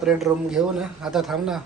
Separate room घेऊ ना आता थांब ना.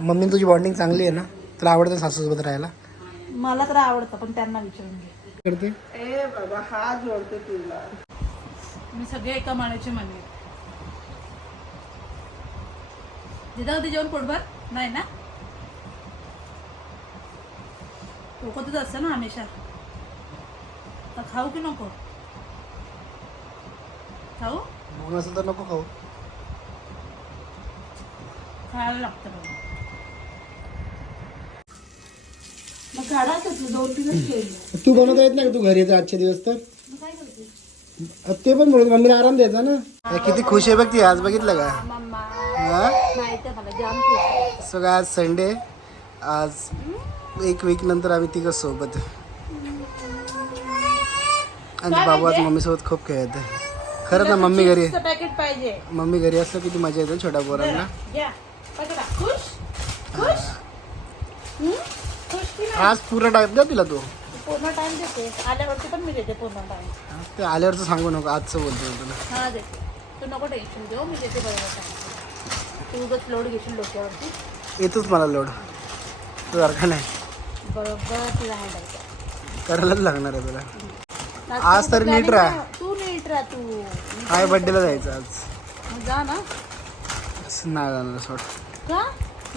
मम्मी तुझी बॉन्डिंग चांगली आहे ना? तुला आवडतं सासूसोबत राहायला? मला तर आवडतं पण त्यांना विचारून घे. करते? ए बाबा जोडते तुला. मी सगळे एका माण्याचे मान्य दिदा होते जेवण पोटभर? नाही ना? डोकतच असतं ना हमेशा. तर खाऊ की नको? खाऊ? भूक नसेल तर नको खाऊ. खायला लागतं मग काढा तसं दोन तीनच केलं तू बनवता येत नाही का तू घरी येतं आजचे दिवस तर? मग काय करते ते पण म्हणून मम्मीला आराम द्यायचा ना. किती खुश आहे बघ ती आज बघितलं का? मम्मा. हा? माहिती आहे मला जाम खुश आहे. सो काय आज संडे. आज एक वीक नंतर आम्ही तिघं सोबत. आणि बाबू आज मम्मी सोबत खूप खेळत आहे. खरं ना मम्मी घरी चिप्सचं पॅकेट पाहिजे. मम्मी घरी असलं किती मजा येते छोट्या पोरांना. घ्या. खुश? खुश? हम्म? खुश की नाही? आज पूर्ण टाईम द्या तिला तू. पूर्ण टाइम देते. आल्यावरती पण मी देते पूर्ण टाइम ते आल्यावरचं सांगू नको आजचं बोलतो मी तुला. हा देते. तू नको टेन्शन घेऊ मी देते बरोबर टाइम तू उगाच लोड घेशील डोक्यावरती. येतोच मला लोड तू सारखा नाही. बरोबर तिला हँडल करायलाच लागणार आहे तुला. आज तर नीट राहा. तू नीट राहा तू. काय बड्डेला जायचं आज. मग जा ना. नाही जाणार सोड का?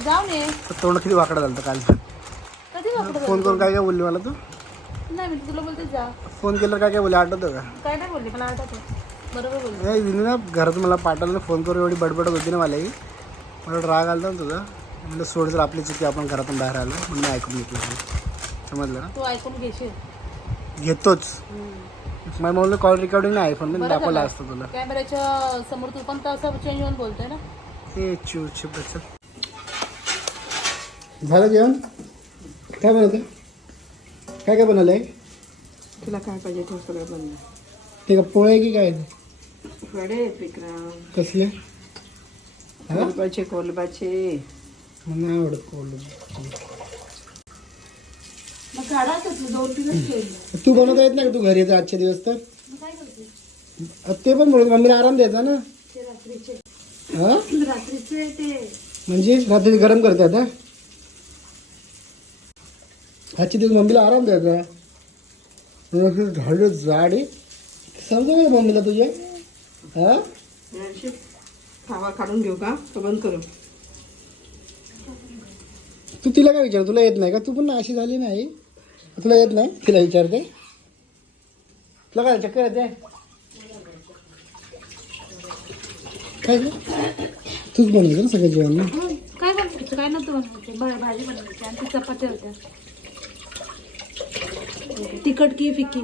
जाऊन ये तर तोंड किती वाकडं झालं काल? कधी वापरत फोन करून काय काय बोलली मला तू? नाही मी तुला बोलते जा. फोन केलं काय काय बोलली? आठवतं का? काय नाही बोलली मला आठवतं. बरोबर बोलली. नाही तिने ना घरात मला पाठवलं फोन करून एवढी बडबडत होती ना मलाही. मला राग आला ना तुझा. म्हणलं सोड जर आपली चुकी आपण घरातून बाहेर आलो. म्हणून मी ऐकून घेतलं तुला. समजलं ना? तू ऐकून घेशील. घेतोच. मला म्हणलं कॉल रेकॉर्डिंग नाही आयफोन मी दाखवलं. असतं तुला. कॅमेऱ्याच्या समोर तू पण तसं चेंज होऊन बोलतोय ना? झालं जेवण? काय बनवतं काय काय बनवलं आहे? तुला काय पाहिजे ते सगळं बनलं ते का पोळे की काय? आहेत विक्रम. कसले? हा? कोलबाचे कोलबाचे. मला आवडत कोल्ड मग काढा तसं दोन तीनच केलं तू बनवता येत नाही का तू घरी? येतं आजचे दिवस तर? मग काय करते? ते पण म्हणून मम्मीला आराम द्यायचा ना? हा? रात्रीचे ते म्हणजे रात्री गरम करते आता आजचे दिवस मम्मीला आराम द्यायचा. झाड जाड समजा मम्मीला तुझ्या हा? खावा काढून घेऊ का? तो बंद करू. तू तिला काय विचार तुला येत नाही का? तू पण अशी झाली नाही. तुला येत नाही? तिला विचारते. तुला काय चक्कर येते? काय ग? तूच बनवते ना सगळं जेवण? ना काय बनवायचं? काय नव्हतं बनवायचं. भा- भाजी बनवायची आणि ती चपात्या होत्या. तिखट की फिकी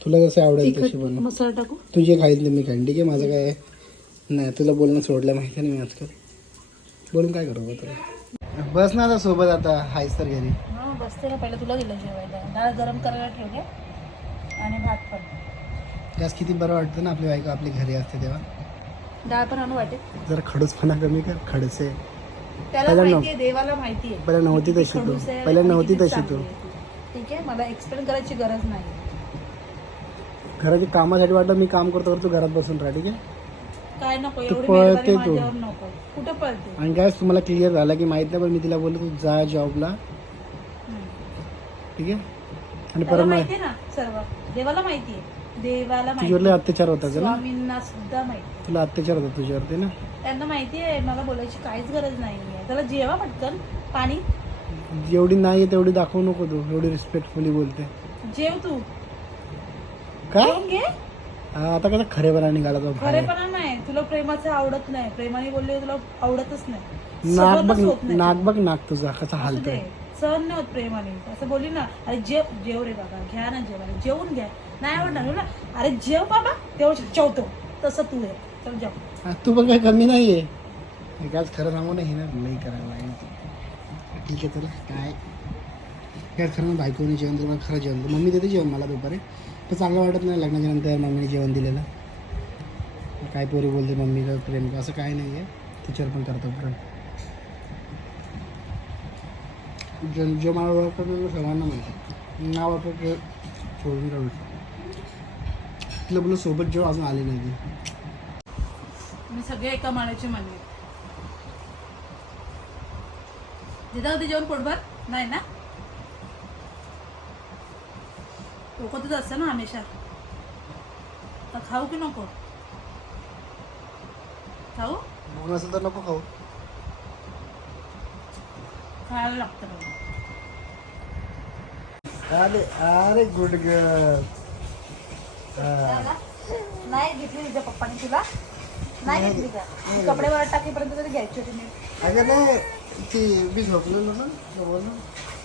तुला जसं आवडेल तिखट तशी बनव. मसाला टाकू? तू जे खाईल ते मी खाईन. ठीक आहे माझं काय नाही तुला बोलणं सोडलं माहिती नाही मी आजकाल. बोलून काय करू बा तुला? बस ना आता सोबत आता. हायच तर घरी. हा बसते ना. पहिलं तुला दिलं जेवायला. डाळ गरम करायला ठेवले आणि भात पण. त्यास किती बरं वाटतं ना आपली बायको आपली घरी असते तेव्हा. डाळ पण आणू वाटेल जरा खडूसपणा कमी कर खडसे. त्याला पहिला आहे देवाला आहे. पहिला नव्हती किती तशी तू. खडूस आहे पहिला आणि नव्हती किती तशी चांगली तू. आहे. ठीक आहे मला एक्सप्लेन करायची गरज नाही. घराच्या कामासाठी वाटलं मी काम करतो तू घरात बसून राहा ठीक आहे? काय नको एवढी पळते मेहरबानी तू. माझ्यावर नको. कुठं पळते? आणि काय तुम्हाला क्लिअर झालं की माहीत नाही पण मी तिला बोललो तू जा जॉबला हम्म. ठीक आहे? आणि त्याला परत मा- माहिती आहे ना सर्व. देवाला माहिती आहे. देवाला माहिती तुझ्यावर लय अत्याचार होता का ना? स्वामींना सुद्धा माहिती. तुला अत्याचार होता तुझ्यावरती ना? त्यांना माहिती आहे मला बोलायची काहीच गरज नाही आहे त्याला जेवा पटकन. पाणी? जेवढी नाही आहे तेवढी दाखवू नको तू एवढी रिस्पेक्टफुली बोलते. जेव तू. काय? जेवून घे. हा, आता कसं खरेपणा निघाला तो बाहेर. खरेपणा नाही तुला प्रेमाचं आवडत नाही. प्रेमाने बोलले तुला आवडतच नाही. नाक सहनच बघ होत नाही. नाक बघ नाक तुझा कसा असू हालतोय. सहन नाही होत प्रेमाने. असं बोलली ना अरे जेव जेव रे बाबा घ्या ना जेवायला. जेवून घ्या. नाही आवडणार. ना अरे जेव बाबा तेव्हा जेवतो तसं तू आहे जेव. हा, तू पण काही कमी नाहीये. आहे आज खरं सांगू नाही ना नाही करायला लागेल. ठीक आहे तर काय? काय खरं ना बायकोने जेवण दिलं मला खरं जेवण दिलं मम्मी देते जेवण मला दुपारी. पण चांगलं वाटत नाही लग्नाच्या नंतर मम्मीने जेवण दिलेलं. काय पोरी बोलते मम्मीचं प्रेम असं काय नाही आहे तिच्यावर पण करतो प्रेम जो जो मला ओळखतो तो सर्वांना म्हणतो नाव आपण सोडून राहू तिला सोबत जेव्हा अजून आली नाही. मी सगळे एका माण्याची मानवी दिदा होती जेवण पोटभर? नाही ना? डोकतच असतं ना हमेशा. तर खाऊ की नको? खाऊ? नसेल तर नको खाऊ. खायला लागतं अरे अरे गुड गर्ल नाही घेतली तिच्या पप्पाने तुला. नाही घेतली का कपडे वर टाकीपर्यंत तरी घ्यायची होती मी. अगं नाही ती मी झोपलेलो ना झोपलो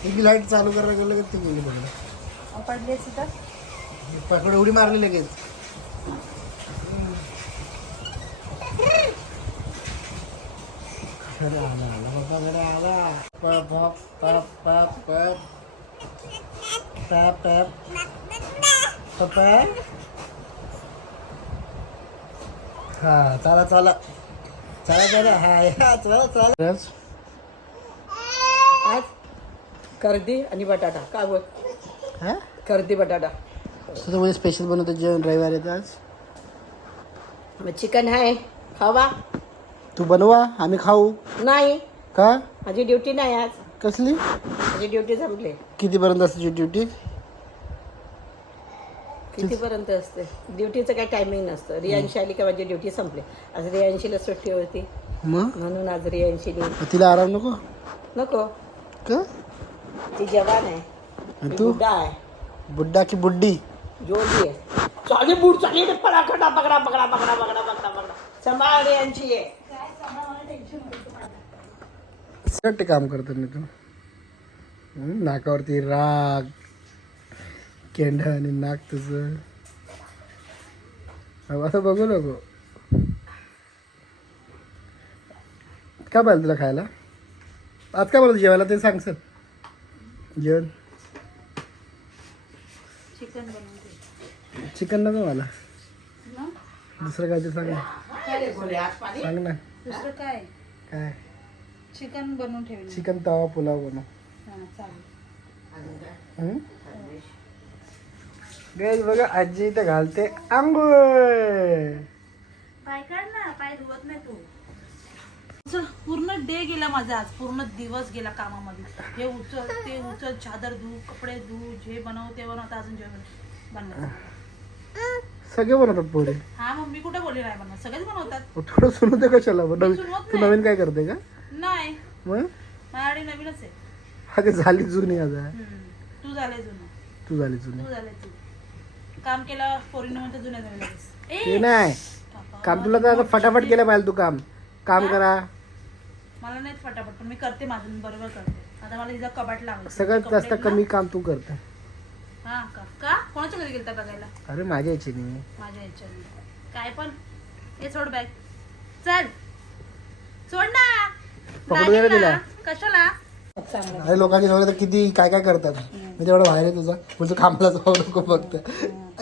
एक लाइट चालू करायला गेलं की ती गेली बघा. अहो, पडली असती तर. पकडे उडी मारली लगेच. घरी आला आला बाबा घरी आला. पप पप पप पप पप पप पप पप हा चला चला. चला चला. हाय हा चला चला. आज कर्दी आणि बटाटा. काय बोल हा? कर्दी बटाटा. तुझं म्हणजे स्पेशल बनवतं जेवण रविवार येतं आज. मग चिकन आहे. खावा तू बनवा आम्ही खाऊ. नाही. का? माझी ड्युटी नाही आज. कसली? माझी ड्युटी संपली. कितीपर्यंत असते ड्युटी कितीपर्यंत असते. ड्युटीचं काही टायमिंग नसतं. रियांशी आली का माझी ड्युटी संपली. आज रियांशीला सुट्टी होती. मग? म्हणून आज रियांशीने मग तिला आराम नको? नको. का? ती जवान आहे. तू बुड्ढा आहे. बुड्डा की बुड्डी जोडी आहे. चाली बूट चाली पकडा खडा पकडा पकडा पकडा पकडा पकडा पकडा. सांभाळ रियांशी आहे काम करतात मी तू. नाकावरती राग. केंड आणि नाक तुझं. असं बघू नको. काय पाहिजे तुला खायला? आज काय बोलतो जेवायला ते सांग सर. जेवण? चिकन बनवते. चिकन नको मला? दुसरं काय ते सांग ना सांग ना. दुसरं काय? काय? चिकन बनवून ठेवलं चिकन तवा पुलाव बनव? गैस बघा आजी इथं घालते आंघोळ. पाय काढ ना पाय धुवत नाही तू. पूर्ण डे गेला माझा आज पूर्ण दिवस गेला कामामध्ये. हे उचल ते उचल चादर धू कपडे धू जे बनव ते बनव आता अजून जेवण बनवायचं सगळे बनवतात पोरे. हा मम्मी कुठे बोलली नाही बनवत? सगळेच बनवतात. थोडं सुनू दे कशाला मग नवीन सुनवत तू नाही. नवीन काय करते का? नाही. मग? माझ्याकडे नवीनच आहे. अगं झाली जुनी आता. हम्म. तू झाले जुनं. तू झाली जुनी. तू झाले तू काम केलं पोरीनं म्हणते जुन्या नवीन लगेच ते ए नाही. काम तुला तर आता फटाफट केलं पाहिजे तू काम. काम करा. मला नाही फटाफट पण मी करते माझं मी बरोबर करते. आता मला तिचा कपाट लावायचं. सगळ्यात जास्त कमी काम तू करते. हा का? का? कोणाच्या मध्ये गेलता बघायला? अरे माझ्या याची नाही माझ्या ह्याच्याने काय पण? हे सोड बॅग चल. सोड ना. लागेल तिला. कशाला? अरे लोकांची तर किती काय काय करतात मी तेवढं बाहेर आहे तुझा. बोलतो कामाला जाऊ नको फक्त.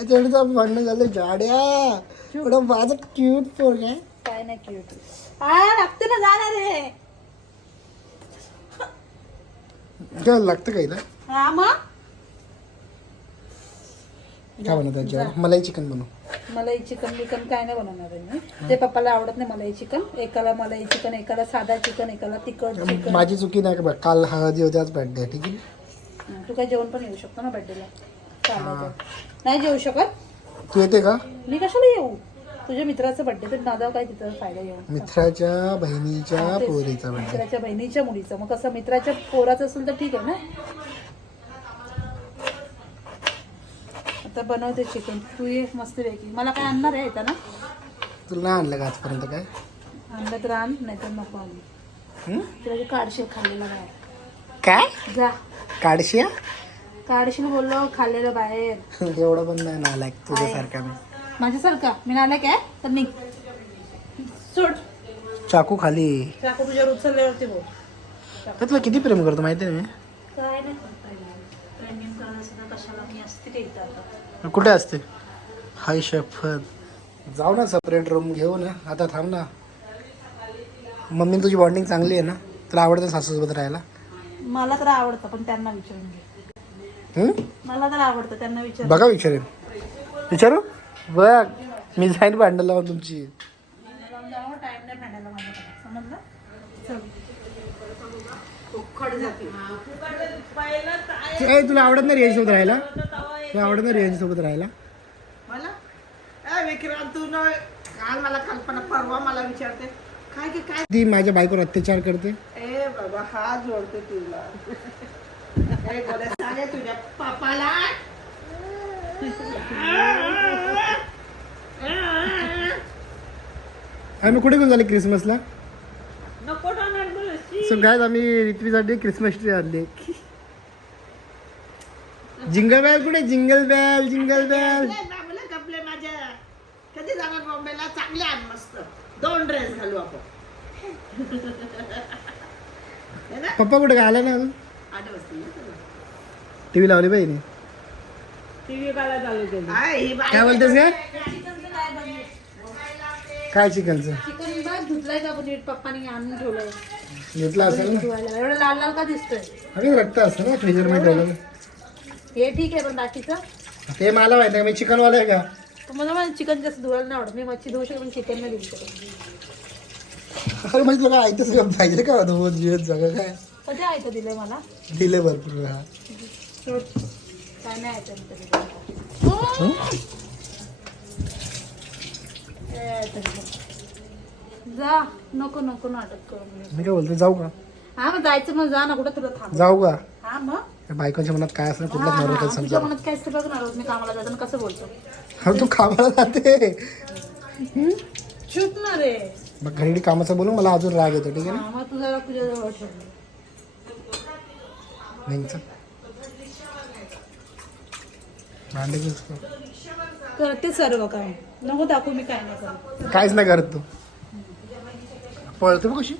तेवढं भांडणं झालं. जाड्या. एवढं माझं क्यूट पोर काय काय नाही क्यूट लागते ना जाणार रे काय लागतं काही ना? हा मग? काय बनवतात जेवण मलाई चिकन बनव. मलाई चिकन बिकन काय नाही बनवणार आहे मी. ते पप्पाला आवडत नाही मलाई चिकन एकाला मलाई चिकन एकाला साधा चिकन एकाला तिखट माझी चुकी नाही का काल हळदी होते आज बर्थडे ठीक आहे? तू काय जेवण पण येऊ शकतो ना तर. नाही जेवू शकत? तू येते का? मी कशाला येऊ? तुझ्या मित्राचं बर्थडे तर नादाव काय तिथं फायदा येऊ मित्राच्या बहिणीच्या पोरीचा मित्राच्या बहिणीच्या मुलीचं. मग कसं मित्राच्या पोराचं असेल तर ठीक आहे ना? आता बनवते चिकन तू ये मस्त पैकी. मला काय आणणार आहे येताना तुला नाही आणलं का आजपर्यंत काय? आणलं तर आण नाही तर नको आणू. हं? तुला ते काढशील खाल्लेलं बाहेर. काय? जा. काढशी काढशील बोललो खाल्लेलं बाहेर. एवढं पण नाही नालायक तुझ्यासारखा मी. माझ्यासारखा? मी नालाय काय तर निघ. सोड. चाकू खाली. चाकू तुझ्यावर उचलल्यावरती बोल. तर तुला किती प्रेम करतो माहिती आहे ना काय नाही करायला सुद्धा कशाला मी असते ते इथं आता. मी कुठे असते? हाय शपथ जाऊ ना सेपरेट रूम घेऊ ना. आता थांब ना. मम्मी तुझी बॉन्डिंग चांगली आहे ना? तुला आवडतं सासूसोबत राहायला? मला तर आवडतं पण त्यांना विचारून घे. हं? मला तर आवडतं त्यांना विचार बघा विचारेन. विचारू? बघ मी जाईन भांडण लावून तुमची. तुला आवडत नाही रियांश सोबत राहायला? तुला आवडत नाही रियांश सोबत राहायला? मला? ए विक्रांत तू न काल मला कल्पना परवा मला विचारते. काय की काय? ती माझ्या बायकोवर अत्याचार करते. ए बाबा हात जोडते तुला. ए गोड्या सांगे तुझ्या पापाला आम्ही कुठे घेऊन झाले क्रिसमसला? नको बोलशी सो गायज आम्ही रित्वीसाठी क्रिसमस ट्री आणली. जिंगल बेल कुठे? Jingle bell jingle bell. कपले माझ्या. कधी जाणार बॉम्बेला? चांगले आण मस्त दोन ड्रेस घालू आपण. पप्पा कुठे काय आला ना अजून? आठ वाजता. टीव्ही लावली पाहिजे टीव्ही चालू केली. ही काय बोलतेस काय चिकनचं काय चिकनचं? चिकन बघ धुतलंय का नीट पप्पानी आणून ठेवलंय. असेल ना? एवढं लाल लाल का दिसतोय? रक्त असतं ना फ्रीजरमध्ये ठेवलं हे ठीक आहे पण बाकीचं? ते मला माहिती आहे मी चिकन वाला आहे का? तुम्हाला मला चिकन जास्त धुवायला नाही आवडत. मी मच्छी धुवू शकते पण चिकन नाही धुवू शकत. अरे म्हणजे तुला ऐकतच का पाहिजे का? दोन दिवस जगा काय? कधी ऐकतं दिलंय मला? दिले भरपूर. काय नाही. जा नको नको नाटक करून मी काय बोलतो जाऊ का? हा मग जायचं मग जा ना कुठं तुला थांब जाऊ का? हा मग? बायकोच्या मनात काय असलं हा, हा, नवरा तुझ्या समजा मनात काय असतं बघ ना रोज मी कामाला जाताना कसं बोलतो? अरे तू कामाला जाते. चुप ना रे मग घरी कामाचं बोलून मला अजून राग येतो ठीक आहे ना? हा मग तुझा तुझ्या जवळ ठेव. नाही चल. भांडे घास कर. करते सर्व काम. नको दाखवू मी काय नाही करत. काहीच नाही करत तू. पळतो कशी.